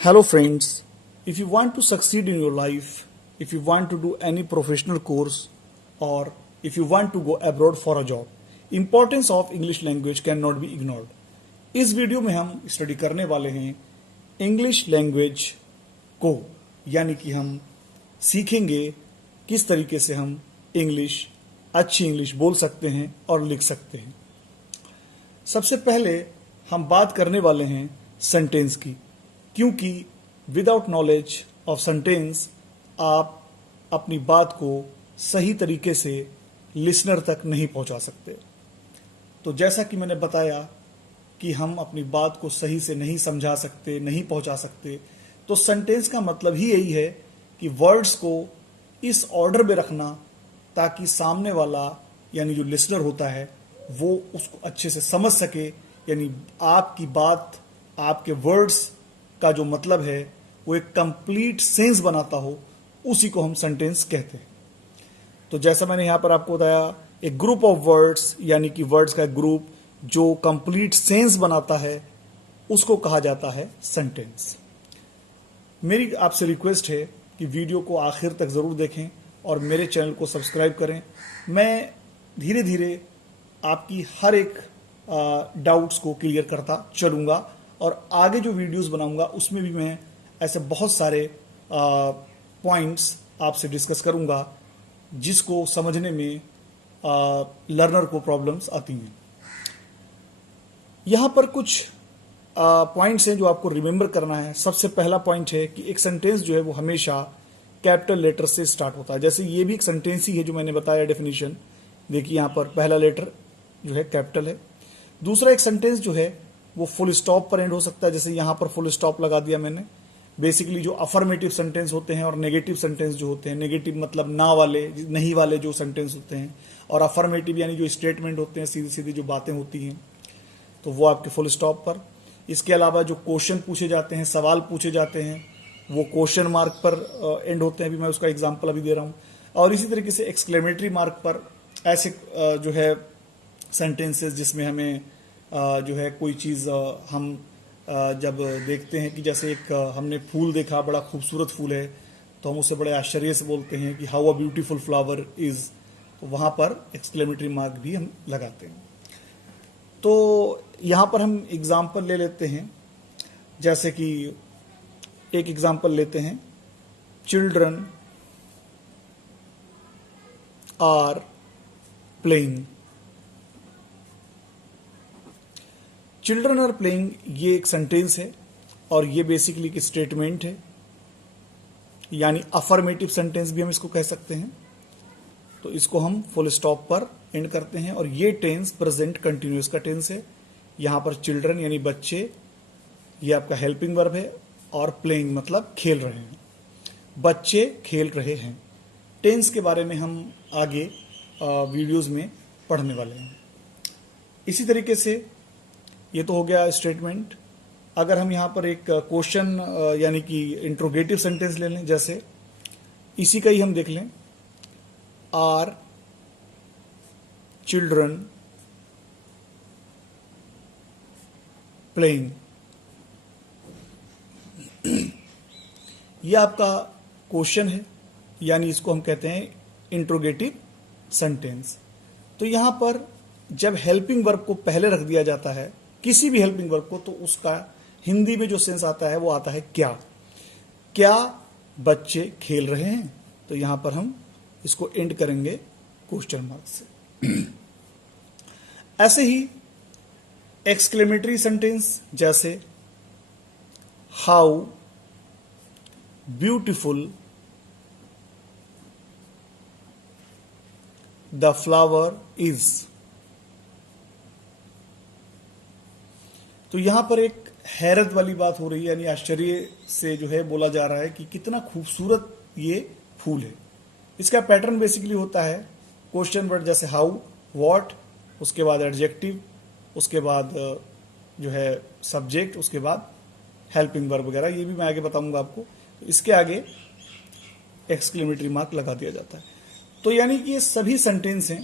Hello friends, if you want to succeed in your life, if you want to do any professional course or if you want to go abroad for a job, importance of English language cannot be ignored. इस video में हम study करने वाले हैं English language को, यानी कि हम सीखेंगे किस तरीके से हम अच्छी इंग्लिश बोल सकते हैं और लिख सकते हैं। सबसे पहले हम बात करने वाले हैं सेंटेंस की, क्योंकि विदाउट नॉलेज ऑफ सेंटेंस आप अपनी बात को सही तरीके से लिसनर तक नहीं पहुंचा सकते। तो जैसा कि मैंने बताया कि हम अपनी बात को सही से नहीं समझा सकते, नहीं पहुंचा सकते, तो सेंटेंस का मतलब ही यही है कि वर्ड्स को इस ऑर्डर में रखना ताकि सामने वाला यानी जो लिसनर होता है वो उसको अच्छे से समझ सके, यानी आपकी बात, आपके वर्ड्स का जो मतलब है वो एक कंप्लीट सेंस बनाता हो, उसी को हम सेंटेंस कहते हैं। तो जैसा मैंने यहां पर आपको बताया, एक ग्रुप ऑफ वर्ड्स यानी कि वर्ड्स का एक ग्रुप जो कंप्लीट सेंस बनाता है उसको कहा जाता है सेंटेंस। मेरी आपसे रिक्वेस्ट है कि वीडियो को आखिर तक जरूर देखें और मेरे चैनल को सब्सक्राइब करें। मैं धीरे धीरे आपकी हर एक डाउट्स को क्लियर करता चलूंगा और आगे जो वीडियोस बनाऊंगा उसमें भी मैं ऐसे बहुत सारे पॉइंट्स आपसे डिस्कस करूंगा जिसको समझने में लर्नर को प्रॉब्लम्स आती हैं। यहां पर कुछ पॉइंट्स हैं जो आपको रिमेंबर करना है। सबसे पहला पॉइंट है कि एक सेंटेंस जो है वो हमेशा कैपिटल लेटर से स्टार्ट होता है। जैसे ये भी एक सेंटेंस ही है जो मैंने बताया डेफिनेशन। देखिए यहां पर पहला लेटर जो है कैपिटल है। दूसरा एक सेंटेंस जो है वो फुल स्टॉप पर एंड हो सकता है, जैसे यहां पर फुल स्टॉप लगा दिया मैंने। बेसिकली जो अफर्मेटिव सेंटेंस होते हैं और नेगेटिव सेंटेंस जो होते हैं, नेगेटिव मतलब ना वाले, नहीं वाले जो सेंटेंस होते हैं, और अफर्मेटिव यानी जो स्टेटमेंट होते हैं, सीधी सीधी जो बातें होती हैं, तो वो आपके फुल स्टॉप पर। इसके अलावा जो क्वेश्चन पूछे जाते हैं, सवाल पूछे जाते हैं, वो क्वेश्चन मार्क पर एंड होते हैं। अभी मैं उसका एग्जाम्पल अभी दे रहा हूं। और इसी तरीके से एक्सक्लेमेटरी मार्क पर ऐसे जो है सेंटेंसेस जिसमें हमें जो है कोई चीज हम जब देखते हैं कि जैसे एक हमने फूल देखा, बड़ा खूबसूरत फूल है, तो हम उसे बड़े आश्चर्य से बोलते हैं कि how a beautiful flower is, तो वहां पर एक्सक्लेमेटरी मार्क भी हम लगाते हैं। तो यहां पर हम एग्जाम्पल ले लेते हैं, जैसे कि एक एग्जाम्पल लेते हैं, children are playing. Children are playing ये एक सेंटेंस है और ये बेसिकली एक स्टेटमेंट है, यानी अफर्मेटिव सेंटेंस भी हम इसको कह सकते हैं। तो इसको हम फुल स्टॉप पर एंड करते हैं और ये टेंस प्रेजेंट कंटिन्यूअस का टेंस है। यहां पर चिल्ड्रन यानी बच्चे, ये आपका हेल्पिंग वर्ब है, और प्लेइंग मतलब खेल रहे हैं, बच्चे खेल रहे हैं। टेंस के बारे में हम आगे वीडियोस में पढ़ने वाले हैं। इसी तरीके से ये तो हो गया स्टेटमेंट। अगर हम यहां पर एक क्वेश्चन यानी कि इंट्रोगेटिव सेंटेंस ले लें, जैसे इसी का ही हम देख लें, आर चिल्ड्रन प्लेइंग। यह आपका क्वेश्चन है, यानी इसको हम कहते हैं इंट्रोगेटिव सेंटेंस। तो यहां पर जब हेल्पिंग वर्ब को पहले रख दिया जाता है, किसी भी हेल्पिंग वर्ब को, तो उसका हिंदी में जो सेंस आता है वो आता है क्या। क्या बच्चे खेल रहे हैं? तो यहां पर हम इसको एंड करेंगे क्वेश्चन मार्क से। ऐसे ही एक्सक्लेमेटरी सेंटेंस, जैसे how beautiful the flower is. तो यहां पर एक हैरत वाली बात हो रही है, यानी आश्चर्य से जो है बोला जा रहा है कि कितना खूबसूरत ये फूल है। इसका पैटर्न बेसिकली होता है क्वेश्चन वर्ड, जैसे हाउ, व्हाट, उसके बाद एडजेक्टिव, उसके बाद जो है सब्जेक्ट, उसके बाद हेल्पिंग वर्ब वगैरह। ये भी मैं आगे बताऊंगा आपको। तो इसके आगे एक्सक्लेमेटरी मार्क लगा दिया जाता है। तो यानी कि ये सभी सेंटेंस हैं।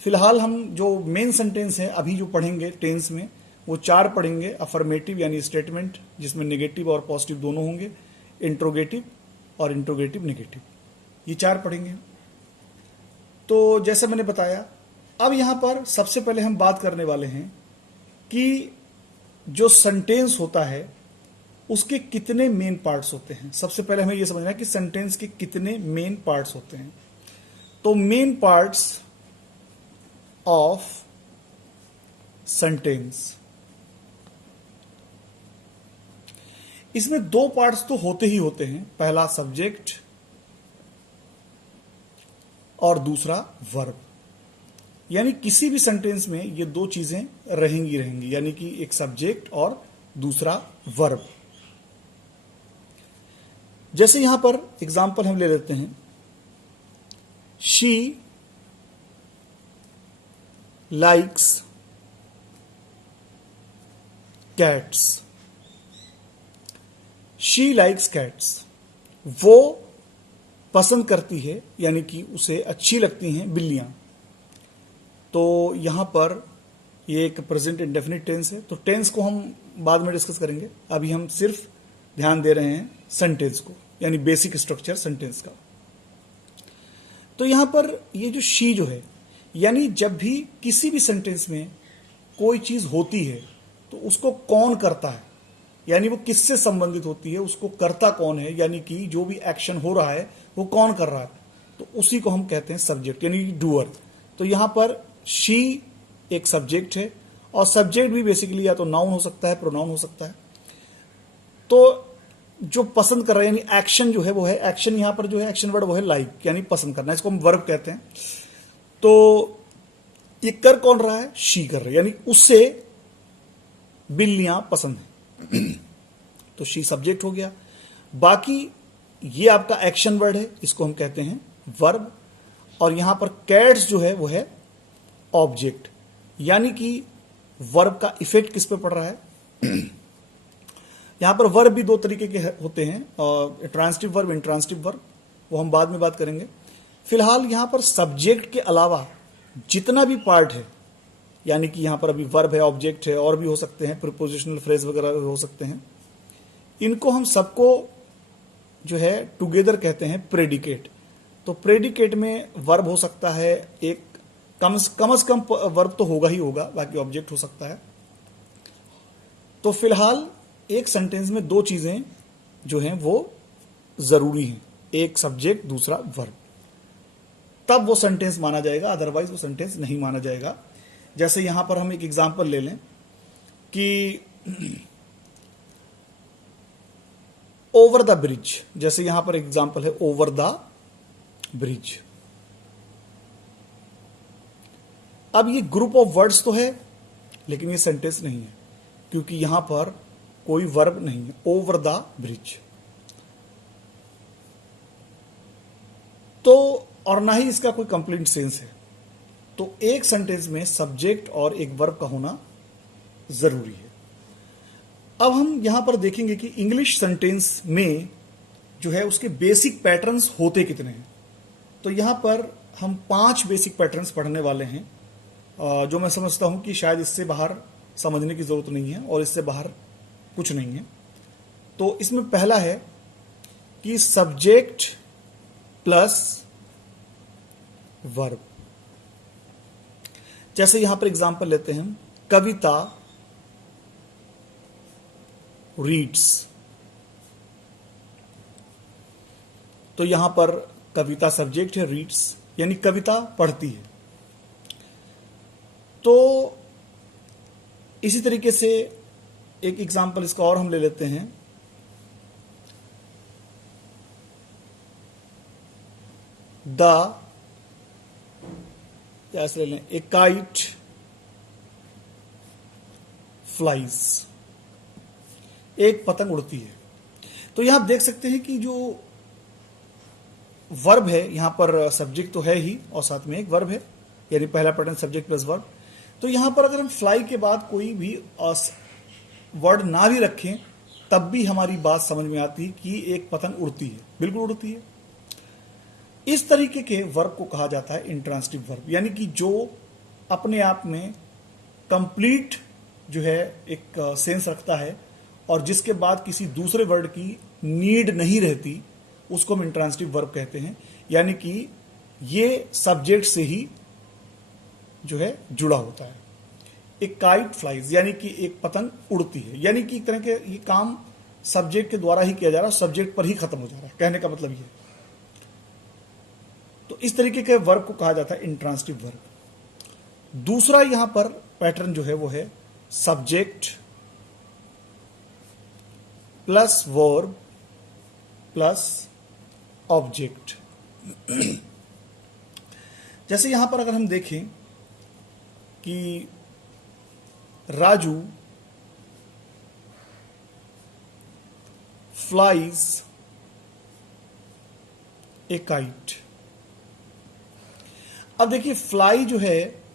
फिलहाल हम जो मेन सेंटेंस है अभी जो पढ़ेंगे टेंस में, वो 4 पढ़ेंगे। अफर्मेटिव यानी स्टेटमेंट जिसमें नेगेटिव और पॉजिटिव दोनों होंगे, इंट्रोगेटिव और इंट्रोगेटिव नेगेटिव, ये 4 पढ़ेंगे। तो जैसे मैंने बताया, अब यहां पर सबसे पहले हम बात करने वाले हैं कि जो सेंटेंस होता है उसके कितने मेन पार्ट्स होते हैं। सबसे पहले हमें यह समझना है कि सेंटेंस के कितने मेन पार्ट्स होते हैं। तो मेन पार्ट्स ऑफ सेंटेंस, इसमें 2 पार्ट्स तो होते ही होते हैं, पहला सब्जेक्ट और दूसरा वर्ब। यानी किसी भी सेंटेंस में ये 2 चीजें रहेंगी, यानी कि एक सब्जेक्ट और दूसरा वर्ब। जैसे यहां पर एग्जांपल हम ले लेते हैं, she likes cats. She likes cats, वो पसंद करती है, यानी कि उसे अच्छी लगती हैं बिल्लियां। तो यहां पर ये एक प्रेजेंट इंडेफिनिट टेंस है, तो टेंस को हम बाद में डिस्कस करेंगे। अभी हम सिर्फ ध्यान दे रहे हैं सेंटेंस को, यानी बेसिक स्ट्रक्चर सेंटेंस का। तो यहां पर ये जो शी जो है, यानी जब भी किसी भी सेंटेंस में कोई चीज होती है तो उसको कौन करता है, यानी वो किससे संबंधित होती है, उसको करता कौन है, यानी कि जो भी एक्शन हो रहा है वो कौन कर रहा है, तो उसी को हम कहते हैं सब्जेक्ट, यानी डूअर। तो यहां पर शी एक सब्जेक्ट है, और सब्जेक्ट भी बेसिकली या तो नाउन हो सकता है, प्रोनाउन हो सकता है। तो जो पसंद कर रहा है, यानी एक्शन जो है वो है, एक्शन यहां पर जो है एक्शन वर्ड वो है लाइक, यानी पसंद करना, इसको हम वर्ब कहते हैं। तो ये कर कौन रहा है, शी कर रही है, यानी उससे बिल्लियां पसंद है। तो शी सब्जेक्ट हो गया। बाकी ये आपका एक्शन वर्ड है, इसको हम कहते हैं वर्ब। और यहां पर कैट्स जो है वो है ऑब्जेक्ट, यानी कि वर्ब का इफेक्ट किस पे पड़ रहा है। यहां पर वर्ब भी 2 तरीके के होते हैं, ट्रांसिटिव वर्ब, इंट्रांसिटिव वर्ब, वो हम बाद में बात करेंगे। फिलहाल यहां पर सब्जेक्ट के अलावा जितना भी पार्ट है, यानी कि यहां पर अभी वर्ब है, ऑब्जेक्ट है, और भी हो सकते हैं, प्रीपोजिशनल फ्रेज वगैरह हो सकते हैं, इनको हम सबको जो है टुगेदर कहते हैं प्रेडिकेट। तो प्रेडिकेट में वर्ब हो सकता है एक, कम से कम वर्ब तो होगा ही होगा, बाकी ऑब्जेक्ट हो सकता है। तो फिलहाल एक सेंटेंस में 2 चीजें जो हैं वो जरूरी हैं, एक सब्जेक्ट, दूसरा वर्ब, तब वो सेंटेंस माना जाएगा, अदरवाइज वो सेंटेंस नहीं माना जाएगा। जैसे यहां पर हम एक एग्जांपल ले लें कि ओवर द ब्रिज, जैसे यहां पर एग्जांपल है ओवर द ब्रिज। अब ये ग्रुप ऑफ वर्ड्स तो है, लेकिन ये सेंटेंस नहीं है, क्योंकि यहां पर कोई वर्ब नहीं है, ओवर द ब्रिज। तो और ना ही इसका कोई कंप्लीट सेंस है। तो एक सेंटेंस में सब्जेक्ट और एक वर्ब का होना जरूरी है। अब हम यहां पर देखेंगे कि इंग्लिश सेंटेंस में जो है उसके बेसिक पैटर्न्स होते कितने हैं। तो यहां पर हम 5 बेसिक पैटर्न्स पढ़ने वाले हैं, जो मैं समझता हूं कि शायद इससे बाहर समझने की जरूरत नहीं है और इससे बाहर कुछ नहीं है। तो इसमें पहला है कि सब्जेक्ट प्लस वर्ब। जैसे यहां पर एग्जांपल लेते हैं, कविता रीड्स। तो यहां पर कविता सब्जेक्ट है, रीड्स यानी कविता पढ़ती है। तो इसी तरीके से एक एग्जांपल इसका और हम ले लेते हैं, ऐसे ले लें, ए काइट फ्लाइज, एक पतंग उड़ती है। तो यहां आप देख सकते हैं कि जो वर्ब है, यहां पर सब्जेक्ट तो है ही और साथ में एक वर्ब है, यानी पहला पैटर्न सब्जेक्ट प्लस वर्ब। तो यहां पर अगर हम फ्लाई के बाद कोई भी वर्ड ना भी रखें तब भी हमारी बात समझ में आती है कि एक पतंग उड़ती है, बिल्कुल उड़ती है। इस तरीके के वर्ब को कहा जाता है इंट्रांसिटिव वर्ब, यानी कि जो अपने आप में कंप्लीट जो है एक सेंस रखता है और जिसके बाद किसी दूसरे वर्ड की नीड नहीं रहती, उसको हम इंट्रांसिटिव वर्ब कहते हैं। यानी कि ये सब्जेक्ट से ही जो है जुड़ा होता है। एक काइट फ्लाइज, यानी कि एक पतंग उड़ती है, यानी कि एक तरह के ये काम सब्जेक्ट के द्वारा ही किया जा रहा है, सब्जेक्ट पर ही खत्म हो जा रहा है, कहने का मतलब ये। तो इस तरीके के वर्ब को कहा जाता है इंट्रांसिटिव वर्ब। दूसरा यहां पर पैटर्न जो है वो है subject plus verb plus object. जैसे यहां पर अगर हम देखें कि राजू फ्लाइज ए काइट। अब देखिए फ्लाई जो है,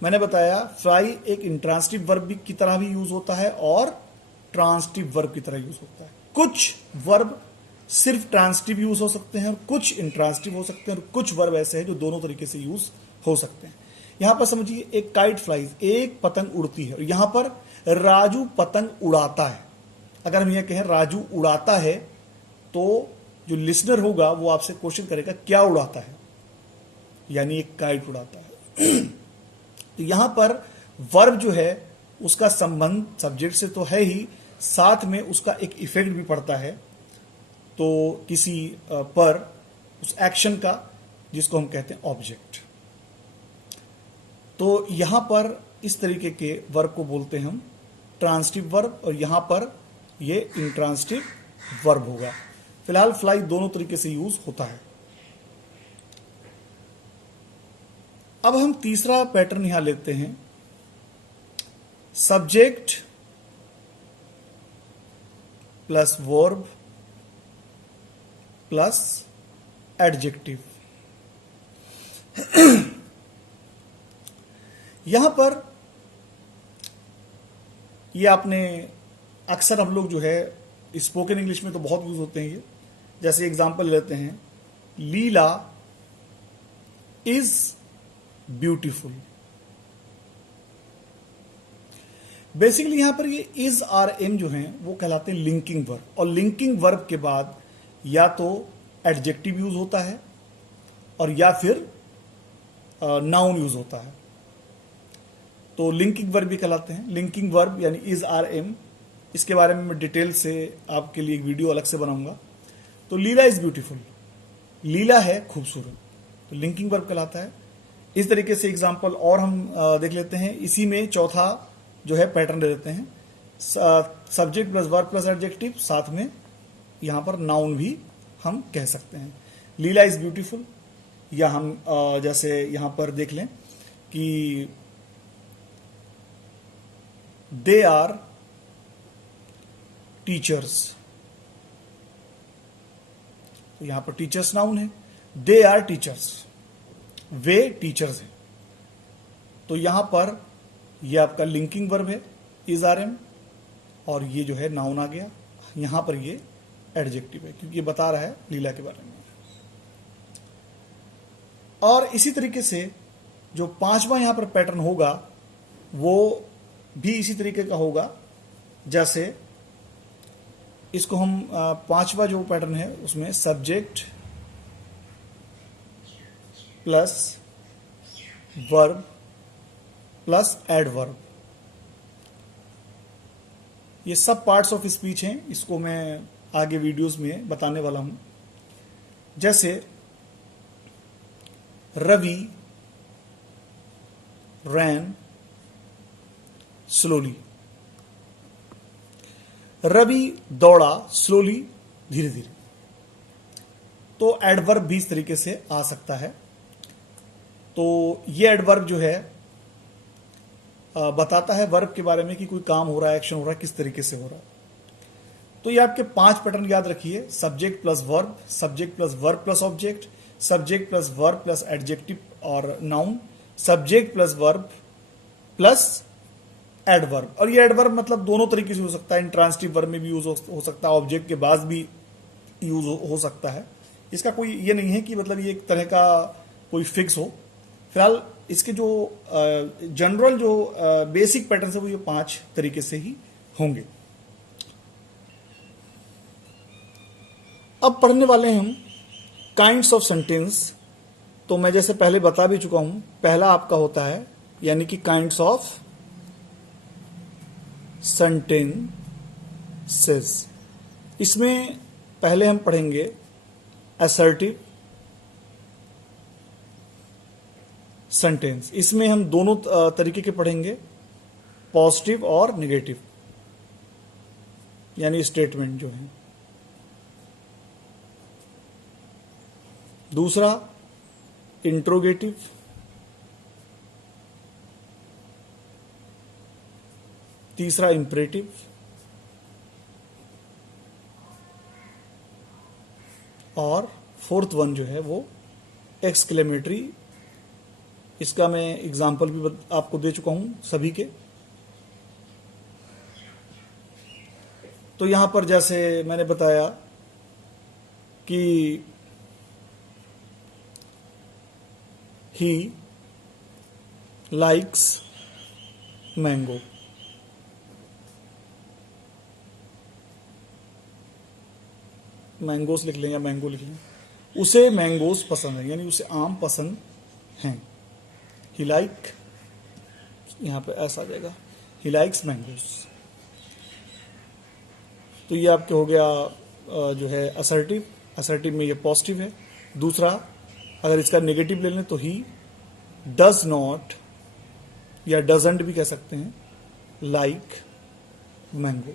मैंने बताया फ्लाई एक इंट्रांसिटिव वर्ब की तरह भी यूज होता है और ट्रांसिटिव वर्ब की तरह यूज होता है। कुछ वर्ब सिर्फ ट्रांसिटिव यूज हो सकते हैं और कुछ इंट्रांसिटिव हो सकते हैं और कुछ वर्ब ऐसे हैं जो दोनों तरीके से यूज हो सकते हैं। यहां पर समझिए एक काइट फ्लाइज, एक पतंग उड़ती है, और यहां पर राजू पतंग उड़ाता है। अगर हम यह कहें राजू उड़ाता है तो जो लिसनर होगा वो आपसे क्वेश्चन करेगा क्या उड़ाता है, यानी एक काइट उड़ाता है। तो यहां पर वर्ब जो है उसका संबंध सब्जेक्ट से तो है ही, साथ में उसका एक इफेक्ट भी पड़ता है तो किसी पर उस एक्शन का, जिसको हम कहते हैं ऑब्जेक्ट। तो यहां पर इस तरीके के वर्ब को बोलते हैं हम ट्रांसिटिव वर्ब, और यहां पर ये इंट्रांसिटिव वर्ब होगा। फिलहाल फ्लाई दोनों तरीके से यूज होता है। अब हम तीसरा पैटर्न यहां लेते हैं subject plus verb plus adjective. यहां पर ये आपने अक्सर हम लोग जो है स्पोकन इंग्लिश में तो बहुत यूज होते हैं ये। जैसे एग्जांपल लेते हैं, लीला इज ब्यूटीफुल। बेसिकली यहां पर ये इज आर एम जो हैं वो कहलाते हैं लिंकिंग वर्ब, और लिंकिंग वर्ब के बाद या तो एडजेक्टिव यूज होता है और या फिर नाउन यूज होता है। तो लिंकिंग वर्ब भी कहलाते हैं। लिंकिंग वर्ब यानी इज आर एम, इसके बारे में मैं डिटेल से आपके लिए एक वीडियो अलग से बनाऊंगा। तो लीला इज ब्यूटीफुल, लीला है खूबसूरत, तो लिंकिंग वर्ब कहलाता है। इस तरीके से एग्जांपल और हम देख लेते हैं। इसी में चौथा जो है पैटर्न दे देते हैं, subject plus verb plus adjective, साथ में यहां पर नाउन भी हम कह सकते हैं। लीला इज ब्यूटीफुल, या हम जैसे यहां पर देख लें कि दे आर टीचर्स, तो यहां पर टीचर्स नाउन है, दे आर टीचर्स, वे टीचर्स हैं। तो यहां पर यह आपका लिंकिंग वर्ब है इज आर एम, और ये जो है नाउन आ गया। यहां पर ये एडजेक्टिव है क्योंकि ये बता रहा है लीला के बारे में। और इसी तरीके से जो पांचवा यहां पर पैटर्न होगा वो भी इसी तरीके का होगा। जैसे इसको हम पांचवा जो पैटर्न है उसमें subject plus verb plus adverb, ये सब पार्ट्स ऑफ स्पीच हैं, इसको मैं आगे वीडियोस में बताने वाला हूं। जैसे रवि रैन स्लोली, रवि दौड़ा स्लोली, धीरे धीरे। तो एडवर्ब भी इस तरीके से आ सकता है। तो ये एडवर्ब जो है बताता है वर्ब के बारे में कि कोई काम हो रहा है, एक्शन हो रहा है, किस तरीके से हो रहा है। तो ये आपके 5 पैटर्न याद रखिए, subject plus verb, subject plus verb plus object, subject plus verb plus adjective और noun, subject plus verb plus adverb. और ये एडवर्ब मतलब दोनों तरीके से हो सकता है, इंट्रांसिटिव वर्ब में भी यूज हो सकता है, ऑब्जेक्ट के बाद भी यूज हो सकता है। इसका कोई ये नहीं है कि मतलब ये एक तरह का कोई फिक्स हो। फिलहाल इसके जो जनरल जो बेसिक पैटर्न है वो ये 5 तरीके से ही होंगे। अब पढ़ने वाले हैं हम काइंड्स ऑफ सेंटेंस। तो मैं जैसे पहले बता भी चुका हूं, पहला आपका होता है यानी कि काइंड्स ऑफ सेंटेंसेस। इसमें पहले हम पढ़ेंगे असर्टिव सेंटेंस। इसमें हम दोनों तरीके के पढ़ेंगे, पॉजिटिव और निगेटिव, यानी स्टेटमेंट जो है। दूसरा इंट्रोगेटिव, तीसरा इंपरेटिव, और फोर्थ वन जो है वो एक्सक्लेमेटरी। इसका मैं एग्जाम्पल भी आपको दे चुका हूं सभी के। तो यहां पर जैसे मैंने बताया कि ही लाइक्स मैंगो, मैंगोस लिख लें या मैंगो लिख लें, उसे मैंगोस पसंद है, यानी उसे आम पसंद हैं। ही लाइक, यहां पे ऐसा आ जाएगा, ही लाइक्स मैंगोस। तो ये आपके हो गया जो है असर्टिव। असर्टिव में ये पॉजिटिव है। दूसरा, अगर इसका नेगेटिव ले लें तो ही डज नॉट या डजंट भी कह सकते हैं, like mango,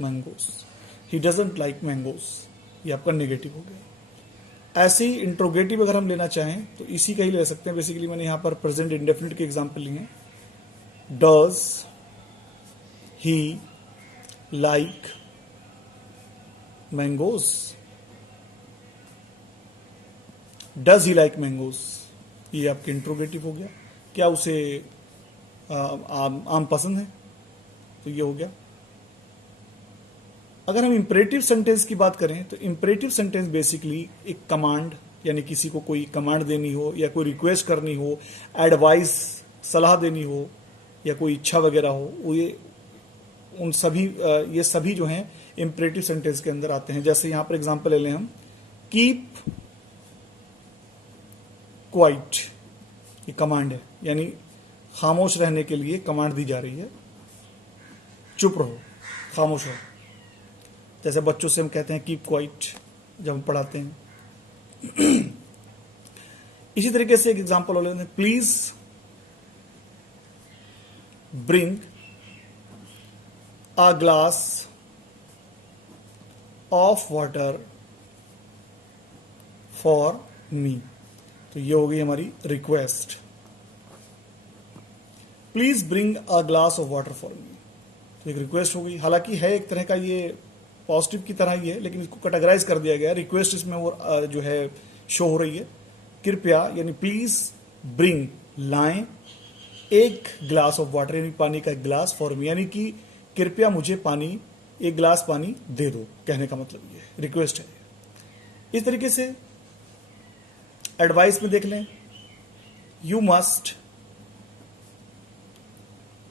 mangoes. He doesn't like mangoes, ये आपका नेगेटिव हो गया। ऐसे ही इंट्रोगेटिव अगर हम लेना चाहें तो इसी का ही ले सकते हैं। बेसिकली मैंने यहां पर प्रेजेंट इंडेफिनिट के एग्जाम्पल लिए हैं। Does he like mangoes, does he like mangoes, ये आपके इंट्रोगेटिव हो गया। क्या उसे आम पसंद है, तो ये हो गया। अगर हम इंपरेटिव सेंटेंस की बात करें तो इंपरेटिव सेंटेंस बेसिकली एक कमांड, यानी किसी को कोई कमांड देनी हो या कोई रिक्वेस्ट करनी हो, एडवाइस सलाह देनी हो या कोई इच्छा वगैरह हो, वो ये सभी जो हैं इंपरेटिव सेंटेंस के अंदर आते हैं। जैसे यहां पर एग्जांपल ले लें हम, कीप क्वाइट, ये कमांड है, यानी खामोश रहने के लिए कमांड दी जा रही है, चुप रहो, खामोश रहो। जैसे बच्चों से हम कहते हैं कीप क्वाइट जब हम पढ़ाते हैं। इसी तरीके से एक एग्जांपल हो लेते हैं, please bring a glass of water for me. तो ये हो गई हमारी request, please bring a glass of water for me. तो एक रिक्वेस्ट हो गई। हालांकि है एक तरह का ये पॉजिटिव की तरह ही है, लेकिन इसको कैटेगराइज कर दिया गया। रिक्वेस्ट इसमें वो जो है शो हो रही है, कृपया, यानी प्लीज ब्रिंग, लाएं एक ग्लास ऑफ वाटर, यानी पानी का एक ग्लास, फॉर मी, यानी कि कृपया मुझे पानी, एक ग्लास पानी दे दो, कहने का मतलब ये रिक्वेस्ट है। इस तरीके से एडवाइस में देख लें, you must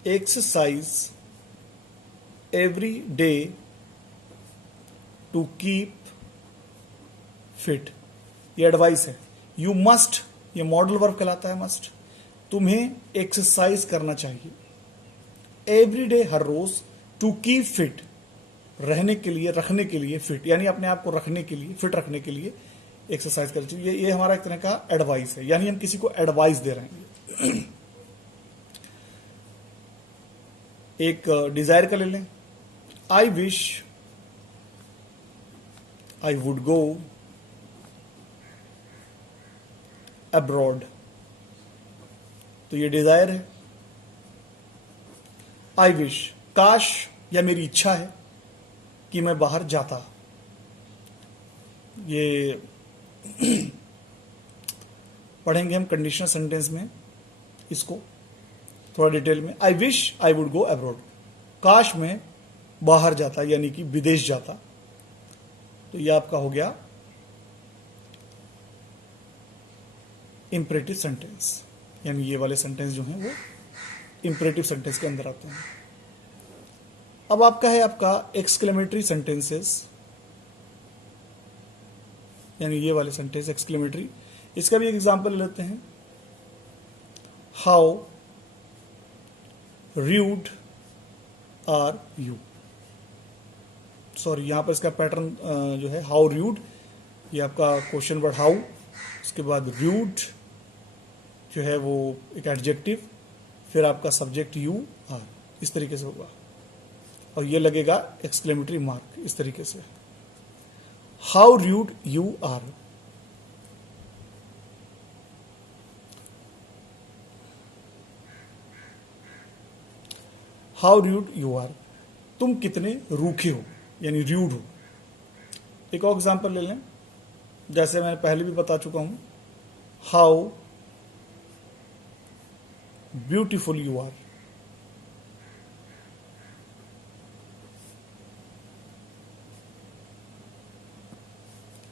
exercise every day to keep fit, ये एडवाइस है। यू मस्ट, ये मॉडल वर्ब कहलाता है, मस्ट। तुम्हें एक्सरसाइज करना चाहिए एवरी डे, हर रोज, टू कीप फिट, रहने के लिए, रखने के लिए, फिट, यानी अपने आप को रखने के लिए, फिट रखने के लिए एक्सरसाइज करनी चाहिए। ये हमारा एक तरह का एडवाइस है, यानी हम किसी को एडवाइस दे रहे हैं। एक डिजायर का ले लें, I wish I would go abroad, तो ये डिजायर है। आई विश, काश या मेरी इच्छा है कि मैं बाहर जाता, ये पढ़ेंगे हम कंडीशनल सेंटेंस में इसको थोड़ा डिटेल में। I wish I would go abroad, काश मैं बाहर जाता, यानी कि विदेश जाता। तो यह आपका हो गया इम्परेटिव सेंटेंस, यानी ये वाले सेंटेंस जो हैं वो इम्परेटिव सेंटेंस के अंदर आते हैं। अब आपका है आपका एक्सक्लेमेटरी सेंटेंसेस, यानी ये वाले सेंटेंस एक्सक्लेमेटरी। इसका भी एक एग्जांपल ले लेते हैं। How rude are you. Sorry, यहां पर इसका पैटर्न जो है हाउ रूड, ये आपका क्वेश्चन वर्ड हाउ, उसके बाद रूड जो है वो एक एडजेक्टिव, फिर आपका सब्जेक्ट यू आर, इस तरीके से होगा और ये लगेगा एक्सक्लेमेटरी मार्क इस तरीके से। How rude you are. How rude you are, तुम कितने रूखे हो, यानी रूड हो। एक और एग्जांपल ले लें, जैसे मैंने पहले भी बता चुका हूं, हाउ ब्यूटीफुल यू आर।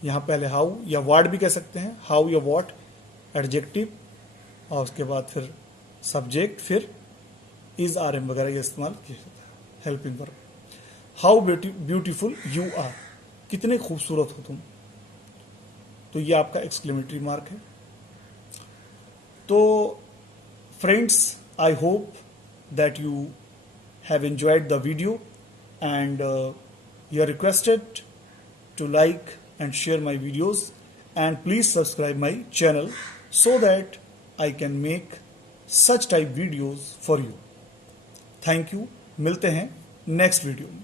यहां पहले हाउ या वर्ड भी कह सकते हैं, हाउ या व्हाट एडजेक्टिव, और उसके बाद फिर सब्जेक्ट, फिर इज आर एम वगैरह ये इस्तेमाल किया जाता है helping verb. How beautiful you are, कितने खूबसूरत हो तुम, तो ये आपका एक्सक्लेमेटरी मार्क है। तो friends, I hope that you have enjoyed the video and you are requested to like and share my videos and please subscribe my channel so that I can make such type videos for you. Thank you. मिलते हैं next video में।